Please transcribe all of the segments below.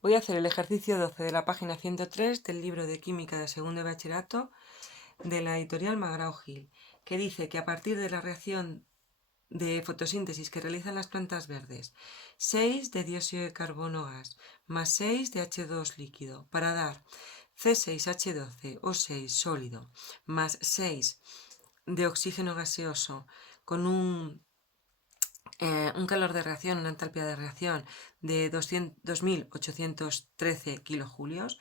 Voy a hacer el ejercicio 12 de la página 103 del libro de Química de segundo de bachillerato de la editorial McGraw-Hill, que dice que a partir de la reacción de fotosíntesis que realizan las plantas verdes, 6 de dióxido de carbono gas más 6 de H2 líquido para dar C6H12 O6 sólido más 6 de oxígeno gaseoso con un calor de reacción, una entalpía de reacción de 2813 kilojulios,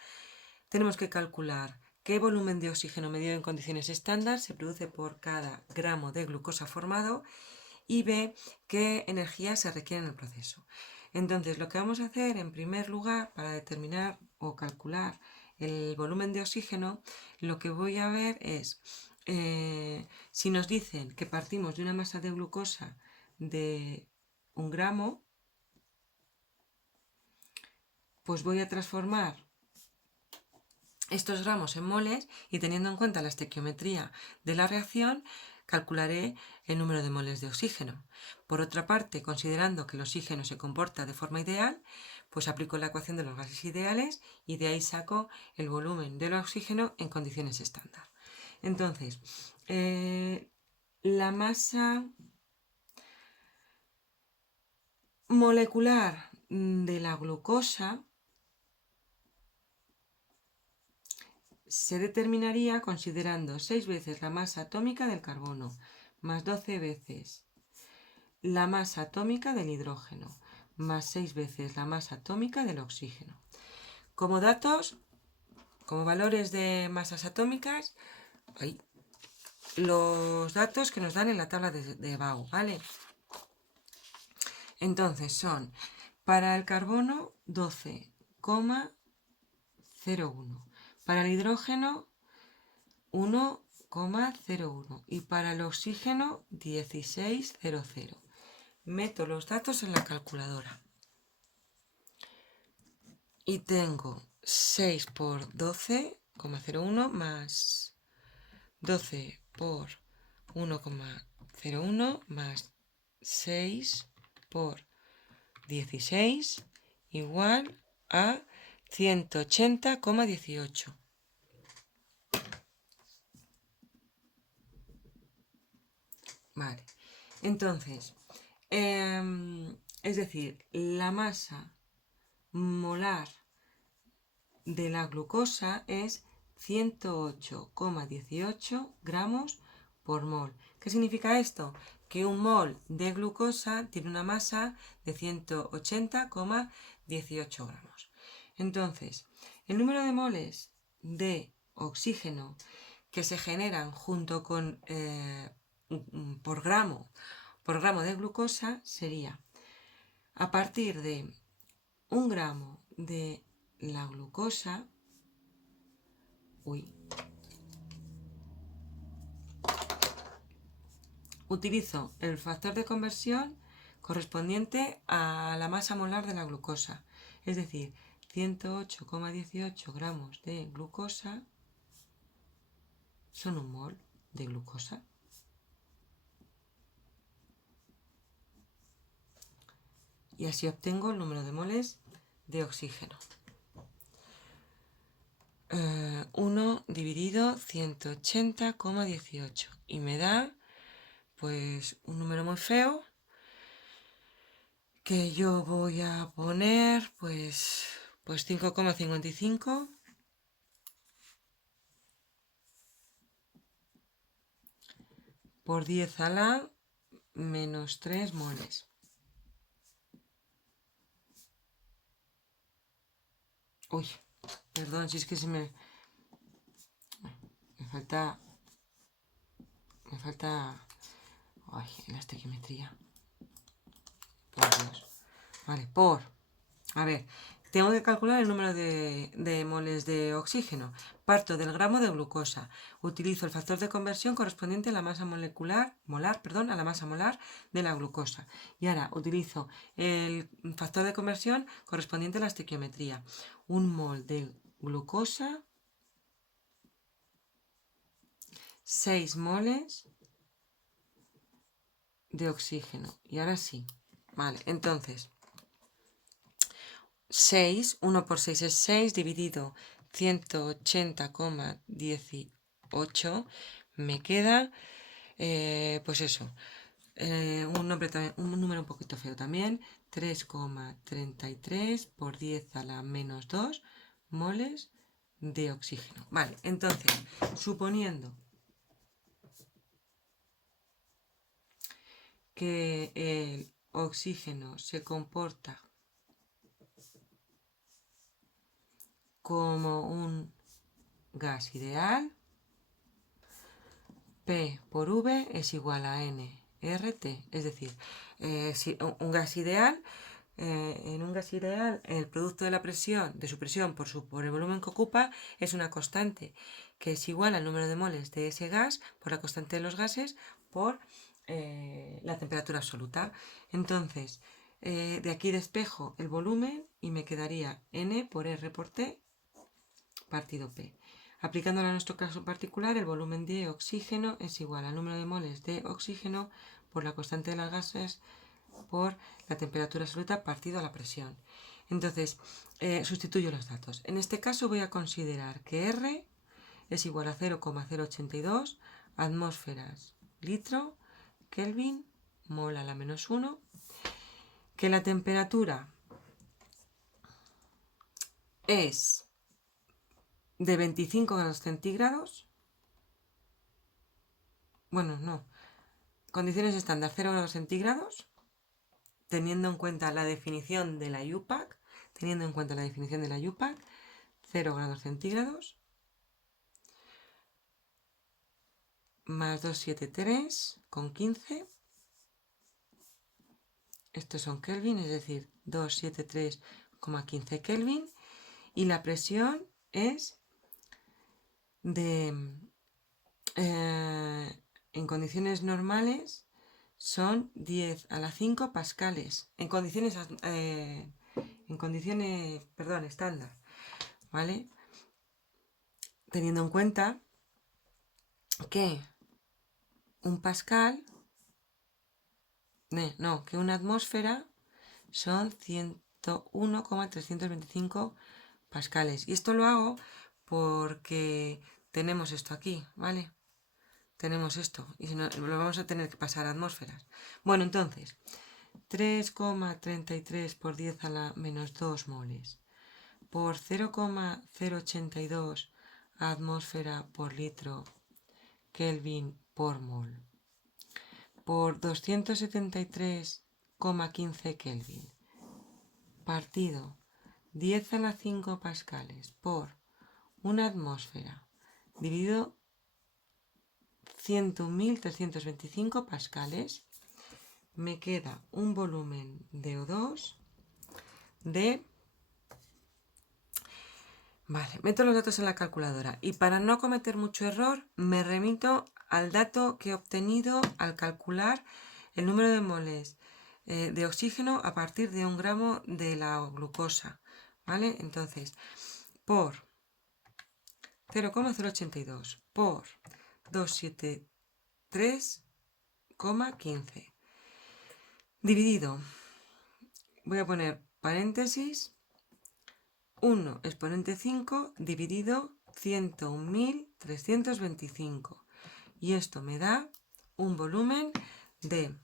tenemos que calcular qué volumen de oxígeno medido en condiciones estándar se produce por cada gramo de glucosa formado y ve qué energía se requiere en el proceso. Entonces, lo que vamos a hacer en primer lugar para determinar o calcular el volumen de oxígeno, lo que voy a ver es si nos dicen que partimos de una masa de glucosa de 1 gramo, pues voy a transformar estos gramos en moles y, teniendo en cuenta la estequiometría de la reacción, calcularé el número de moles de oxígeno. Por otra parte, considerando que el oxígeno se comporta de forma ideal, pues aplico la ecuación de los gases ideales y de ahí saco el volumen del oxígeno en condiciones estándar. Entonces, la masa molecular de la glucosa se determinaría considerando 6 veces la masa atómica del carbono, más 12 veces la masa atómica del hidrógeno, más 6 veces la masa atómica del oxígeno. Como datos, como valores de masas atómicas, los datos que nos dan en la tabla de Bau, ¿vale? Entonces son, para el carbono, 12,01. Para el hidrógeno, 1,01 y para el oxígeno 16,00. Meto los datos en la calculadora y tengo 6 por 12,01 más 12 por 1,01 más 6 por 16 igual a 180,18. Vale, entonces, es decir, la masa molar de la glucosa es 108,18 gramos por mol. ¿Qué significa esto? Que un mol de glucosa tiene una masa de 180,18 gramos. Entonces, el número de moles de oxígeno que se generan junto con por gramo de glucosa sería, a partir de 1 gramo de la glucosa, utilizo el factor de conversión correspondiente a la masa molar de la glucosa, es decir, 108,18 gramos de glucosa son un mol de glucosa. Y así obtengo el número de moles de oxígeno. 1 dividido 180,18 y me da pues un número muy feo que yo voy a poner pues 5,55 por 10 a la menos 3 moles. Uy, perdón, si es que me falta ay, la estequiometría. Por Dios. Vale, a ver, tengo que calcular el número de moles de oxígeno. Parto del gramo de glucosa. Utilizo el factor de conversión correspondiente a la masa molar de la glucosa. Y ahora utilizo el factor de conversión correspondiente a la estequiometría. Un mol de glucosa, 6 moles de oxígeno. Y ahora sí. Vale, entonces, 6, 1 por 6 es 6, dividido 180,18, me queda, pues eso, un número un poquito feo también, 3,33 por 10 a la menos 2 moles de oxígeno. Vale, entonces, suponiendo que el oxígeno se comporta como un gas ideal, P por V es igual a nRT. Es decir, si un gas ideal, en un gas ideal, el producto de la presión, de su presión por el volumen que ocupa, es una constante que es igual al número de moles de ese gas por la constante de los gases por la temperatura absoluta. Entonces, de aquí despejo el volumen y me quedaría N por R por T partido P. Aplicándolo a nuestro caso particular, el volumen de oxígeno es igual al número de moles de oxígeno por la constante de las gases por la temperatura absoluta partido a la presión. Entonces, sustituyo los datos. En este caso voy a considerar que R es igual a 0,082 atmósferas litro Kelvin mol a la menos 1, que la temperatura es de 25 grados centígrados. Bueno, no. Condiciones estándar 0 grados centígrados, teniendo en cuenta la definición de la UPAC, 0 grados centígrados, más 273,15. Estos son Kelvin, es decir, 273,15 Kelvin. Y la presión es de... en condiciones normales son 10 a la 5 pascales. En condiciones estándar, ¿vale? Teniendo en cuenta que un pascal, que una atmósfera son 101,325 pascales. Y esto lo hago porque tenemos esto aquí, ¿vale? Tenemos esto y lo vamos a tener que pasar a atmósferas. Bueno, entonces, 3,33 por 10 a la menos 2 moles por 0,082 atmósfera por litro Kelvin por mol por 273,15 Kelvin partido 10 a la 5 pascales por una atmósfera dividido 101.325 pascales, me queda un volumen de O2 de... Vale, meto los datos en la calculadora y para no cometer mucho error me remito al dato que he obtenido al calcular el número de moles de oxígeno a partir de 1 gramo de la glucosa, ¿vale? Entonces, por 0,082 por 273,15 dividido, voy a poner paréntesis, 1 exponente 5 dividido 101.325 y esto me da un volumen de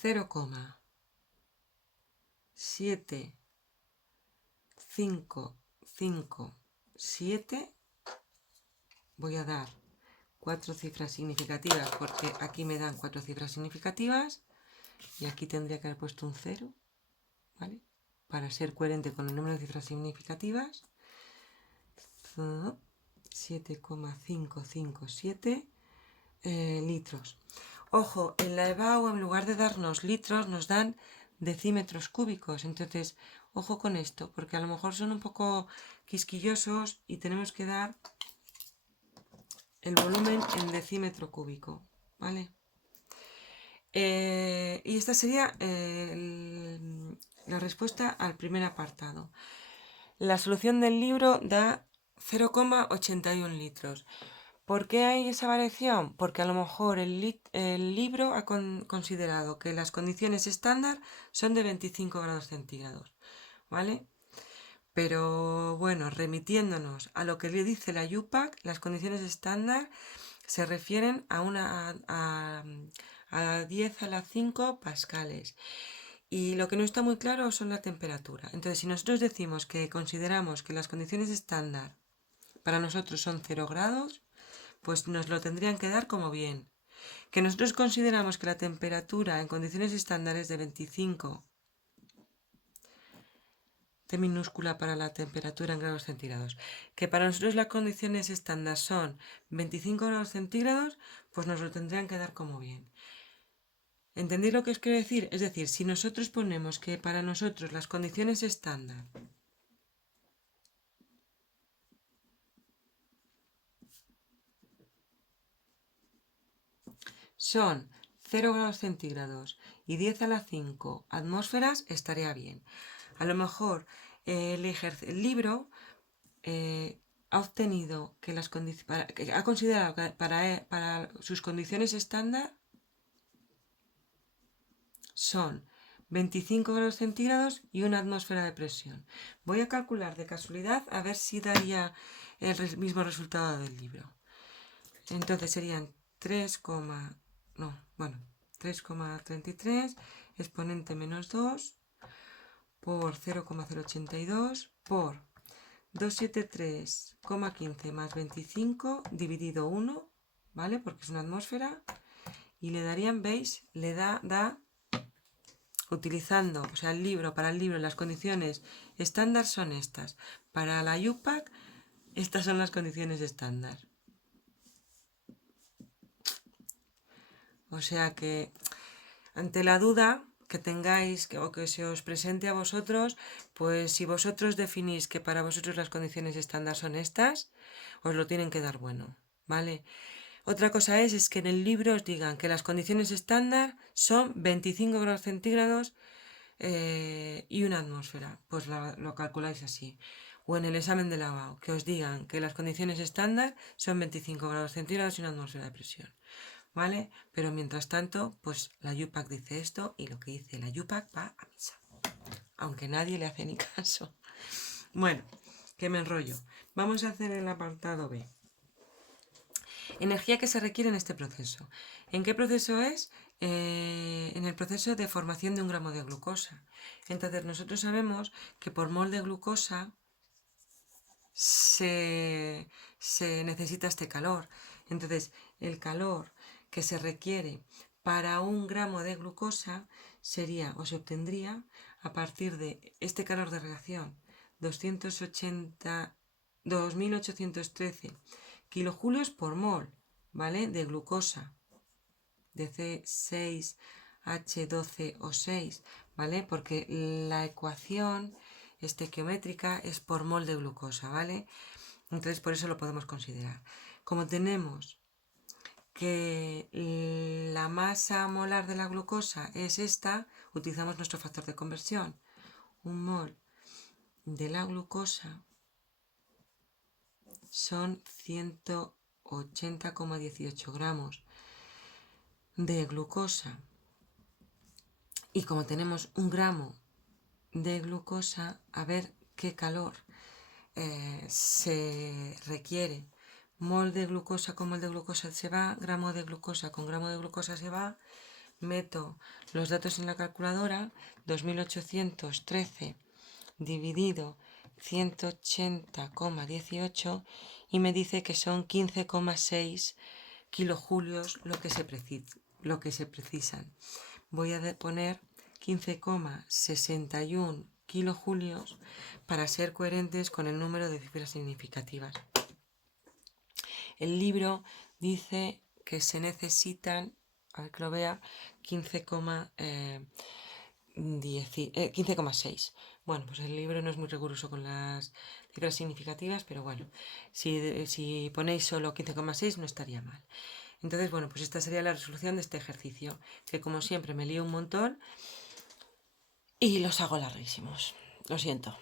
0,7557. Voy a dar 4 cifras significativas porque aquí me dan 4 cifras significativas y aquí tendría que haber puesto un 0, ¿vale? Para ser coherente con el número de cifras significativas. 7,557 litros. Ojo, en la EBAU en lugar de darnos litros nos dan decímetros cúbicos. Entonces, ojo con esto, porque a lo mejor son un poco quisquillosos y tenemos que dar el volumen en decímetro cúbico, ¿vale? Y esta sería la respuesta al primer apartado. La solución del libro da 0,81 litros. ¿Por qué hay esa variación? Porque a lo mejor el libro ha considerado que las condiciones estándar son de 25 grados centígrados, ¿vale? Pero bueno, remitiéndonos a lo que le dice la UPAC, las condiciones estándar se refieren a 10 a la 5 pascales. Y lo que no está muy claro son la temperatura. Entonces, si nosotros decimos que consideramos que las condiciones estándar para nosotros son 0 grados, pues nos lo tendrían que dar como bien. Que nosotros consideramos que la temperatura en condiciones estándares de 25, T minúscula para la temperatura en grados centígrados, que para nosotros las condiciones estándar son 25 grados centígrados, pues nos lo tendrían que dar como bien. ¿Entendéis lo que os quiero decir? Es decir, si nosotros ponemos que para nosotros las condiciones estándar son 0 grados centígrados y 10 a la 5 atmósferas, estaría bien. A lo mejor el libro ha obtenido que las condiciones, ha considerado que para sus condiciones estándar son 25 grados centígrados y una atmósfera de presión. Voy a calcular de casualidad a ver si daría el mismo resultado del libro. Entonces serían 3,33 exponente menos 2 por 0,082 por 273,15 más 25 dividido 1, ¿vale? Porque es una atmósfera. Y le darían, ¿veis? Le da utilizando, o sea, para el libro las condiciones estándar son estas. Para la UPAC, estas son las condiciones estándar. O sea que, ante la duda que tengáis o que se os presente a vosotros, pues si vosotros definís que para vosotros las condiciones estándar son estas, os lo tienen que dar bueno, ¿vale? Otra cosa es que en el libro os digan que las condiciones estándar son 25 grados centígrados y una atmósfera, pues lo calculáis así. O en el examen de lavado, que os digan que las condiciones estándar son 25 grados centígrados y una atmósfera de presión, ¿vale? Pero mientras tanto, pues la UPAC dice esto y lo que dice la UPAC va a misa, aunque nadie le hace ni caso. Bueno, que me enrollo. Vamos a hacer el apartado B. Energía que se requiere en este proceso. ¿En qué proceso es? En el proceso de formación de un gramo de glucosa. Entonces nosotros sabemos que por mol de glucosa se necesita este calor. Entonces el calor que se requiere para un gramo de glucosa sería o se obtendría a partir de este calor de reacción 2813 kilojulios por mol, ¿vale? De glucosa, de C6H12O6, ¿vale? Porque la ecuación estequiométrica es por mol de glucosa, ¿vale? Entonces por eso lo podemos considerar. Como tenemos que la masa molar de la glucosa es esta, utilizamos nuestro factor de conversión. Un mol de la glucosa son 180,18 gramos de glucosa. Y como tenemos un gramo de glucosa, a ver qué calor se requiere. Mol de glucosa con mol de glucosa se va, gramo de glucosa con gramo de glucosa se va. Meto los datos en la calculadora, 2813 dividido 180,18 y me dice que son 15,6 kilojulios lo que se precisan. Voy a poner 15,61 kilojulios para ser coherentes con el número de cifras significativas. El libro dice que se necesitan, a ver que lo vea, 15,6. Bueno, pues el libro no es muy riguroso con las cifras significativas, pero bueno, si ponéis solo 15,6 no estaría mal. Entonces, bueno, pues esta sería la resolución de este ejercicio, que como siempre me lío un montón y los hago larguísimos. Lo siento.